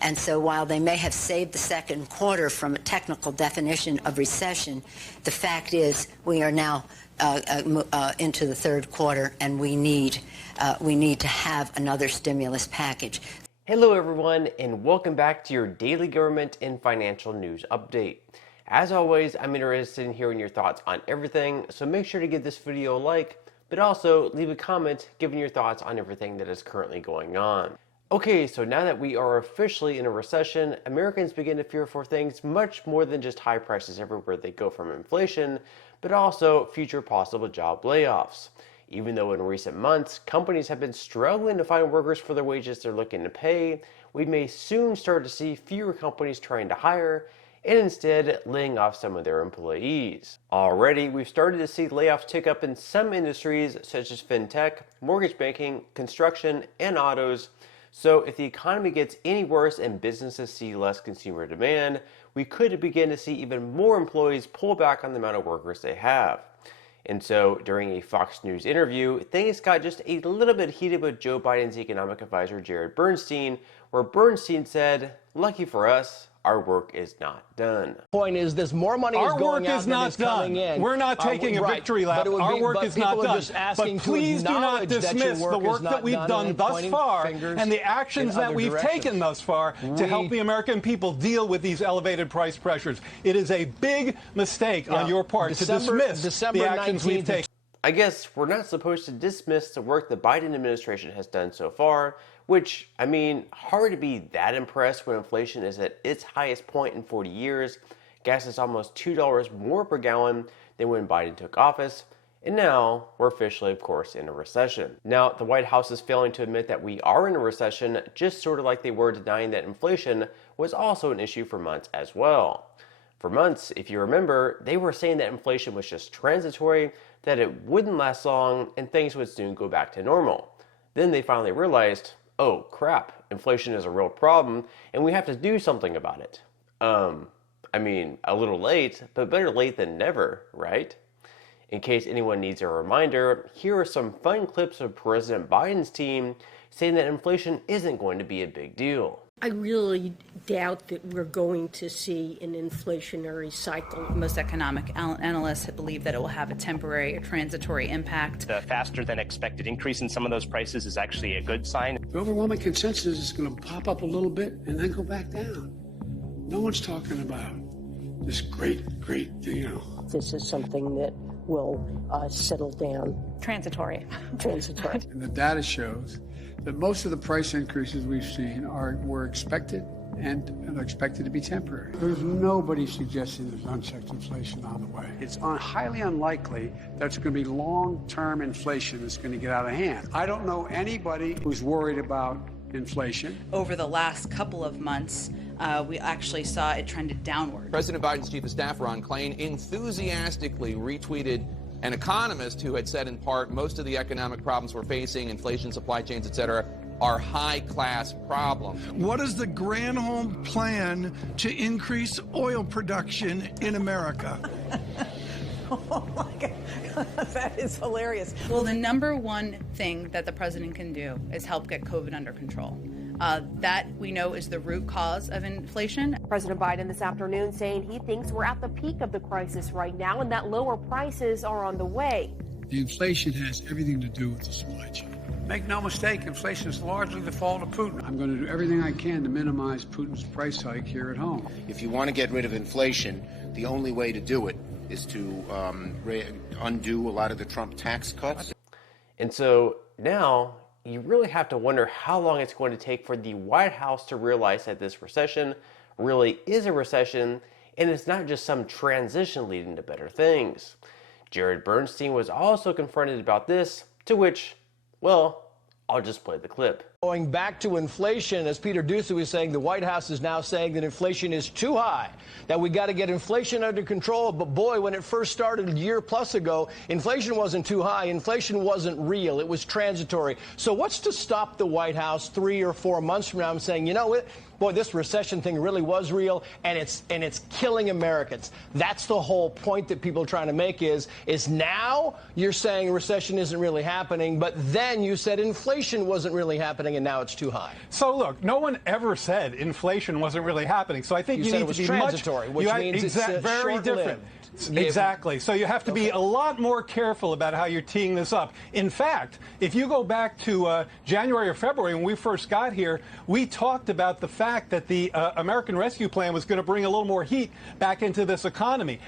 And so while they may have saved the second quarter from a technical definition of recession, the fact is we are now into the third quarter, and we need to have another stimulus package. Hello everyone, and welcome back to your daily government and financial news update. As always, I'm interested in hearing your thoughts on everything, so make sure to give this video a like, but also leave a comment giving your thoughts on everything that is currently going on. Okay, so now that we are officially in a recession, Americans begin to fear for things much more than just high prices everywhere they go from inflation, but also future possible job layoffs. Even though in recent months, companies have been struggling to find workers for the wages they're looking to pay, we may soon start to see fewer companies trying to hire and instead laying off some of their employees. Already, we've started to see layoffs tick up in some industries such as fintech, mortgage banking, construction, and autos. So if the economy gets any worse and businesses see less consumer demand, we could begin to see even more employees pull back on the amount of workers they have. And so during a Fox News interview, things got just a little bit heated with Joe Biden's economic advisor Jared Bernstein, where Bernstein said, "Lucky for us, our work is not done." Point is, there's more money is going out than is coming in. We're not taking a victory lap. Our work is not done. But please do not dismiss the work that we've done thus far and the actions that we've taken thus far to help the American people deal with these elevated price pressures. It is a big mistake on your part to dismiss the actions we've taken. I guess we're not supposed to dismiss the work the Biden administration has done so far, which, I mean, hard to be that impressed when inflation is at its highest point in 40 years. Gas is almost $2 more per gallon than when Biden took office. And now we're officially, of course, in a recession. Now, the White House is failing to admit that we are in a recession, just sort of like they were denying that inflation was also an issue for months as well. For months, if you remember, they were saying that inflation was just transitory, that it wouldn't last long, and things would soon go back to normal. Then they finally realized, oh crap, inflation is a real problem, and we have to do something about it. I mean, a little late, but better late than never, right? In case anyone needs a reminder, here are some fun clips of President Biden's team saying that inflation isn't going to be a big deal. I really doubt that we're going to see an inflationary cycle. Most economic analysts believe that it will have a temporary or transitory impact. The faster than expected increase in some of those prices is actually a good sign. The overwhelming consensus is going to pop up a little bit and then go back down. No one's talking about this great, This is something that will settle down. Transitory. Transitory. And the data shows that most of the price increases we've seen were expected and are expected to be temporary. There's nobody suggesting there's unchecked inflation on the way. It's highly unlikely that's going to be long-term inflation that's going to get out of hand. I don't know anybody who's worried about inflation. Over the last couple of months, we actually saw it trended downward. President Biden's chief of staff, Ron Klain, enthusiastically retweeted an economist who had said in part most of the economic problems we're facing, inflation, supply chains, etc., are high-class problems. What is the Granholm plan to increase oil production in America? Oh my God, that is hilarious. Well, the number one thing that the president can do is help get COVID under control. That we know is the root cause of inflation. President Biden this afternoon saying he thinks we're at the peak of the crisis right now and that lower prices are on the way. The inflation has everything to do with the supply chain. Make no mistake, inflation is largely the fault of Putin. I'm going to do everything I can to minimize Putin's price hike here at home. If you want to get rid of inflation, the only way to do it is to undo a lot of the Trump tax cuts. And so now you really have to wonder how long it's going to take for the White House to realize that this recession really is a recession and it's not just some transition leading to better things. Jared Bernstein was also confronted about this, to which, well, I'll just play the clip. Going back to inflation, as Peter Ducey was saying, the White House is now saying that inflation is too high, that we got to get inflation under control. But boy, when it first started a year plus ago, inflation wasn't too high. Inflation wasn't real. It was transitory. So what's to stop the White House 3 or 4 months from now from saying, you know what? Boy, this recession thing really was real, and it's killing Americans. That's the whole point that people are trying to make is now you're saying recession isn't really happening, but then you said inflation wasn't really happening. setting, and now it's too high. So look, no one ever said inflation wasn't really happening. So I think you said need it was to be transitory, which means it's very short-lived. different. Exactly. So you have to be a lot more careful about how you're teeing this up. In fact, if you go back to January or February when we first got here, we talked about the fact that the American Rescue Plan was going to bring a little more heat back into this economy.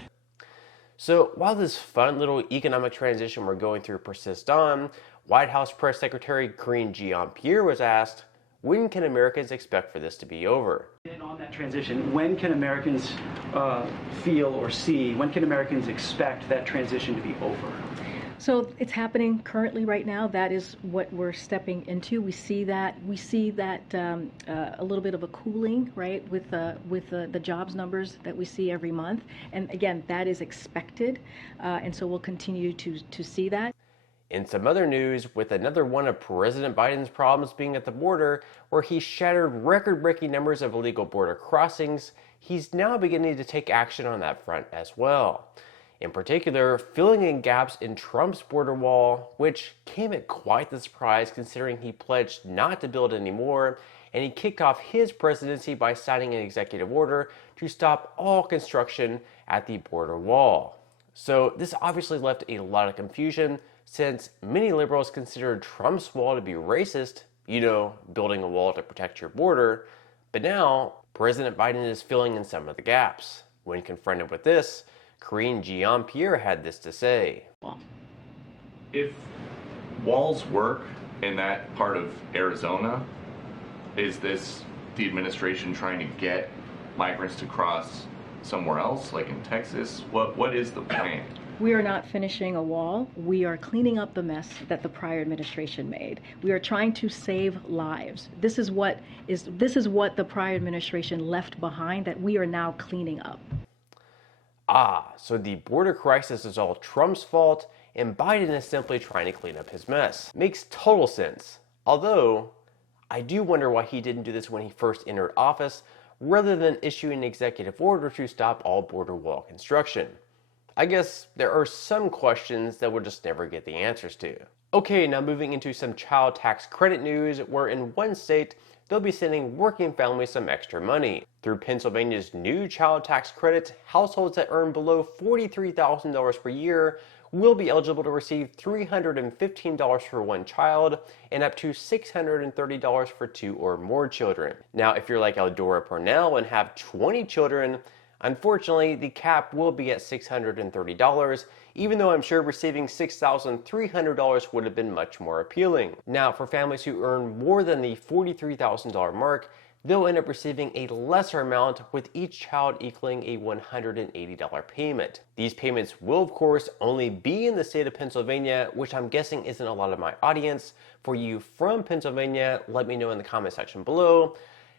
So while this fun little economic transition we're going through persists on, White House Press Secretary Karine Jean-Pierre was asked, when can Americans expect for this to be over? And on that transition, when can Americans feel or see, when can Americans expect that transition to be over? So it's happening currently right now. That is what we're stepping into. We see that a little bit of a cooling, right, with the jobs numbers that we see every month. And again, that is expected. And so we'll continue to see that. In some other news, with another one of President Biden's problems being at the border, where he shattered record-breaking numbers of illegal border crossings, he's now beginning to take action on that front as well. In particular, filling in gaps in Trump's border wall, which came at quite the surprise considering he pledged not to build anymore, and he kicked off his presidency by signing an executive order to stop all construction at the border wall. So this obviously left a lot of confusion, since many liberals considered Trump's wall to be racist, building a wall to protect your border, but now President Biden is filling in some of the gaps. When confronted with this, Karine Jean-Pierre had this to say. If walls work in that part of Arizona, is this the administration trying to get migrants to cross somewhere else, like in Texas? What is the plan? We are not finishing a wall. We are cleaning up the mess that the prior administration made. We are trying to save lives. This is what the prior administration left behind that we are now cleaning up. So the border crisis is all Trump's fault, and Biden is simply trying to clean up his mess. Makes total sense. Although, I do wonder why he didn't do this when he first entered office, rather than issuing an executive order to stop all border wall construction. I guess there are some questions that we'll just never get the answers to. Okay, now moving into some child tax credit news, where in one state, they'll be sending working families some extra money. Through Pennsylvania's new child tax credit, households that earn below $43,000 per year will be eligible to receive $315 for one child and up to $630 for 2 or more children. Now, if you're like Eldora Purnell and have 20 children, unfortunately, the cap will be at $630, even though I'm sure receiving $6,300 would have been much more appealing. Now, for families who earn more than the $43,000 mark, they'll end up receiving a lesser amount, with each child equaling a $180 payment. These payments will, of course, only be in the state of Pennsylvania, which I'm guessing isn't a lot of my audience. For you from Pennsylvania, let me know in the comment section below.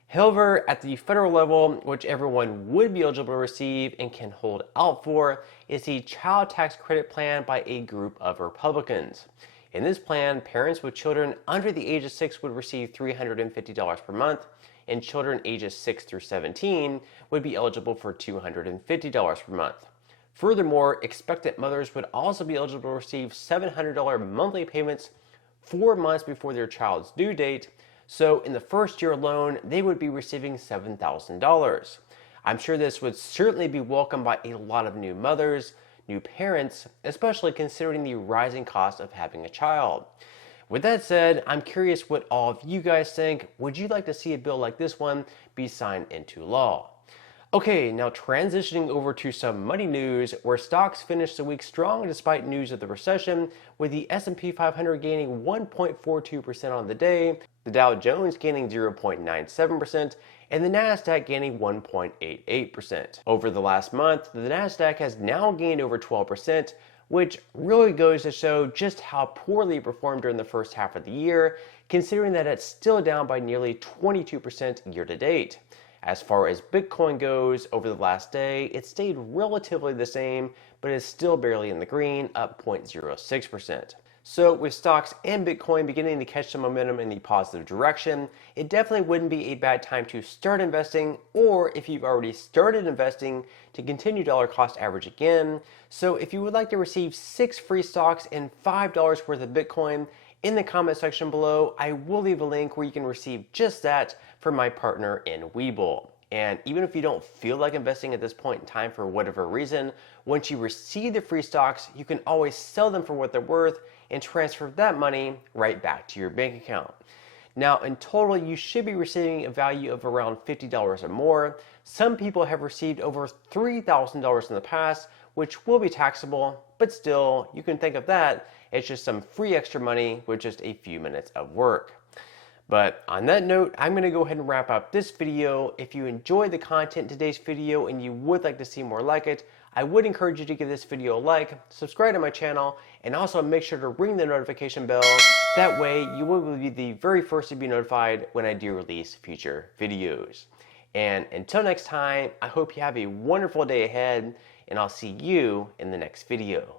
However, at the federal level, which everyone would be eligible to receive and can hold out for, is the Child Tax Credit Plan by a group of Republicans. In this plan, parents with children under the age of 6 would receive $350 per month, and children ages 6 through 17 would be eligible for $250 per month. Furthermore, expectant mothers would also be eligible to receive $700 monthly payments 4 months before their child's due date. So in the first year alone, they would be receiving $7,000. I'm sure this would certainly be welcomed by a lot of new mothers, new parents, especially considering the rising cost of having a child. With that said, I'm curious what all of you guys think. Would you like to see a bill like this one be signed into law? Okay, now transitioning over to some money news, where stocks finished the week strong despite news of the recession, with the S&P 500 gaining 1.42% on the day, the Dow Jones gaining 0.97%, and the Nasdaq gaining 1.88%. Over the last month, the Nasdaq has now gained over 12%, which really goes to show just how poorly it performed during the first half of the year, considering that it's still down by nearly 22% year to date. As far as Bitcoin goes, over the last day, it stayed relatively the same, but is still barely in the green, up 0.06%. So with stocks and Bitcoin beginning to catch some momentum in the positive direction, it definitely wouldn't be a bad time to start investing, or if you've already started investing, to continue dollar cost average again. So if you would like to receive 6 free stocks and $5 worth of Bitcoin In the comment section below, I will leave a link where you can receive just that from my partner in Webull. And even if you don't feel like investing at this point in time for whatever reason, once you receive the free stocks, you can always sell them for what they're worth and transfer that money right back to your bank account. Now, in total, you should be receiving a value of around $50 or more. Some people have received over $3,000 in the past, which will be taxable, but still, you can think of that as just some free extra money with just a few minutes of work. But on that note, I'm going to go ahead and wrap up this video. If you enjoyed the content in today's video and you would like to see more like it, I would encourage you to give this video a like, subscribe to my channel, and also make sure to ring the notification bell. That way, you will be the very first to be notified when I do release future videos. And until next time, I hope you have a wonderful day ahead, and I'll see you in the next video.